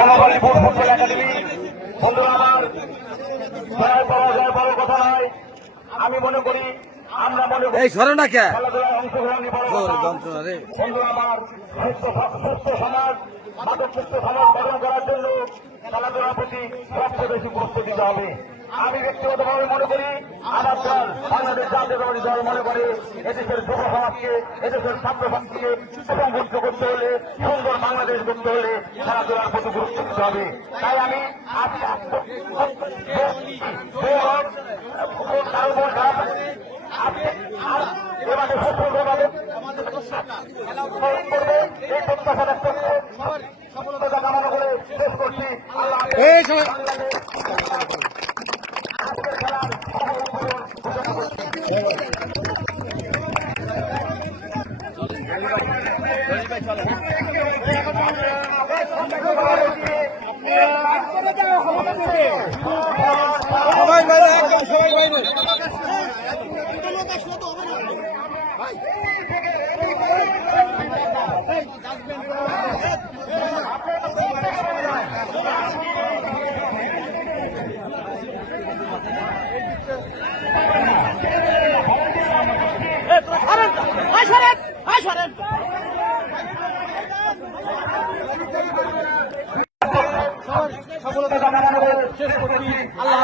রামাবালিপুর football academy. বন্ধুরা আমার জয় পরাজয় বড় কথা নয় আমি মনে করি আমরা মনে করি এই কে? খেলাধুলায় অংশগ্রহণই কথা। যন্ত্রণা রে। আমার সুস্থ সমাজ সমাজ গঠন করার জন্য খেলাধুলার প্রতি সবচেয়ে বেশি গুরুত্ব দিতে হবে। আমি ব্যক্তিগতভাবে মনে করি আমার দল বাংলাদেশ জাতীয়তাবাদী দল মনে করে এদেশের যুব সমাজকে এদেশের ছাত্র সমাজকে সংঘর্ষ করতে হলে সুন্দর বাংলাদেশ করতে হলে খেলাধুলার প্রতি গুরুত্ব দিতে হবে তাই আমি এই প্রত্যাশা করে শেষ করছি হাফেজ। এই সবাই আজকের খেলার সবাই বাইরে সবাই বাইরে। সফলতা কামনা করে শেষ করছি। আল্লাহ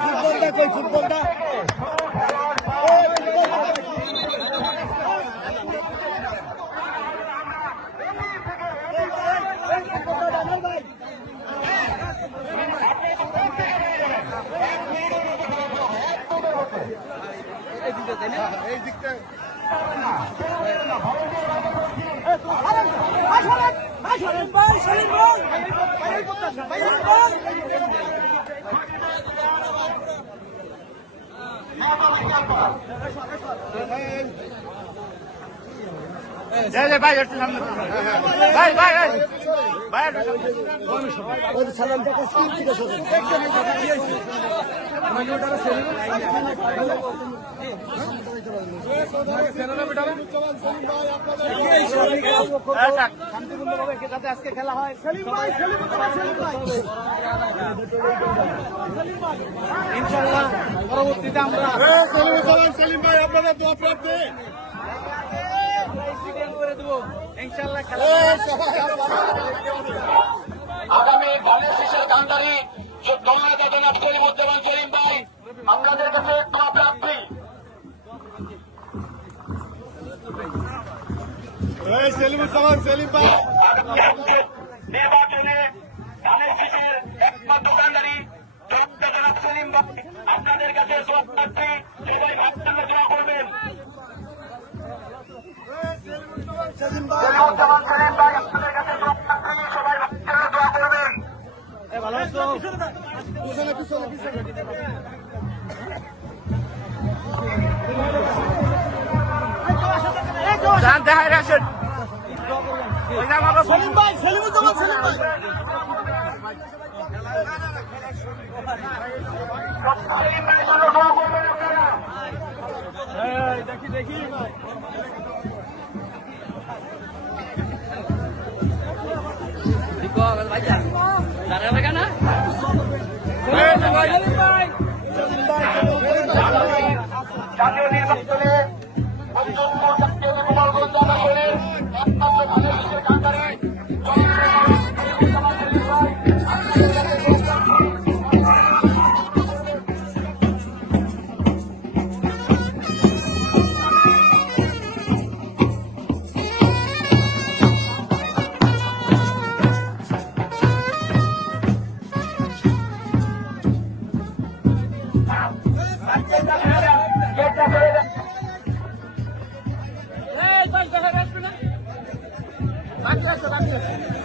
ফুটবলটা কই ফুটবলটা? এই দিকটা Hey, hey, hey. পরবর্তীতে আমরা সেলিম ভাই আপনারা দোয়া প্রার্থী। করে দেবো। ইনশাল্লাহ আগামী বালের শেষের কান্ডারি দোয়া জগন্নাথ করিমুদ্দিন করিম ভাই আপনাদের কাছে দোয়া প্রার্থী। সেলিম সেলিম ভাই। নির্বাচনে ধানের শেষের একমাত্র করিম আপনাদের কাছে সবাই ভাবছেন দোয়া করবেন পিছনে পিছনে পিছনে যান দেখায় আসেন সেলিম ভাই সেলিমুজ্জামান সেলিম দেখি দেখি Brasil. লাগতেছে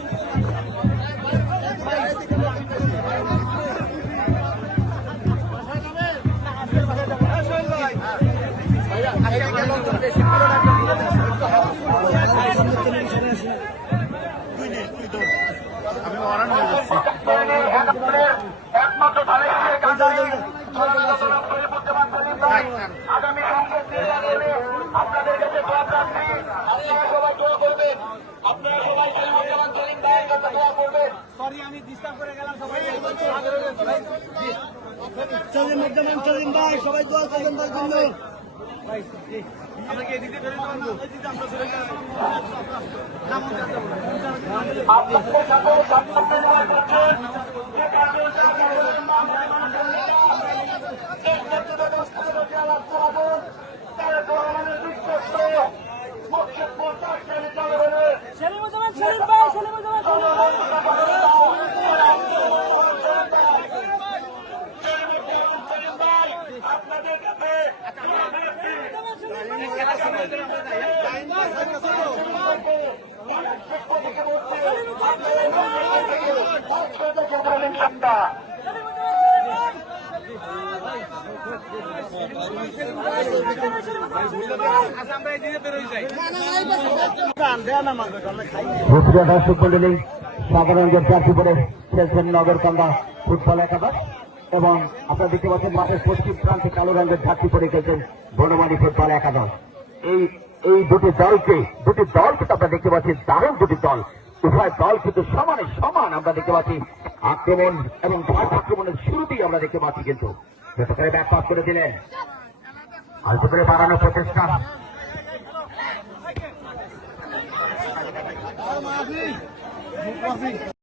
উজ্জামান সেলিম ভাই সবাই দোয়া করবেন তার জন্য নাম সাথে সাক্ষাৎ নেওয়া করছেন যে কাজটা করবেন এই ক্ষেত্রে ব্যবস্থা করে আলাপ করাবেন তার ধরনের বিশ্বস্ত মুখ্যপুর চাকরি চলবে সেলিমুজ্জামান সেলিম ভাই সেলিমুজ্জামান সেলিম ভাই আপনাদের কাছে সত্তা মুসলিম দর্শক মন্ডলী চাকরি করে খেলছেন নগরকান্দা ফুটবল একাদশ, এবং আপনারা দেখতে পাচ্ছেন মাঠের পশ্চিম প্রান্তে কালো রঙের ঝাঁকি পরে খেলছেন বনমালী ফুটবল একাদশ। এই এই দুটি দলকে, দুটি দল কিন্তু আমরা দেখতে পাচ্ছি দারুণ দুটি দল। উভয় দল কিন্তু সমানে সমান আমরা দেখতে পাচ্ছি। আক্রমণ এবং ভাগ আক্রমণের শুরুতেই আমরা দেখতে পাচ্ছি কিন্তু। যাতে করে ব্যাক পাস করে দিলেন আলতো করে বাড়ানোর প্রচেষ্টা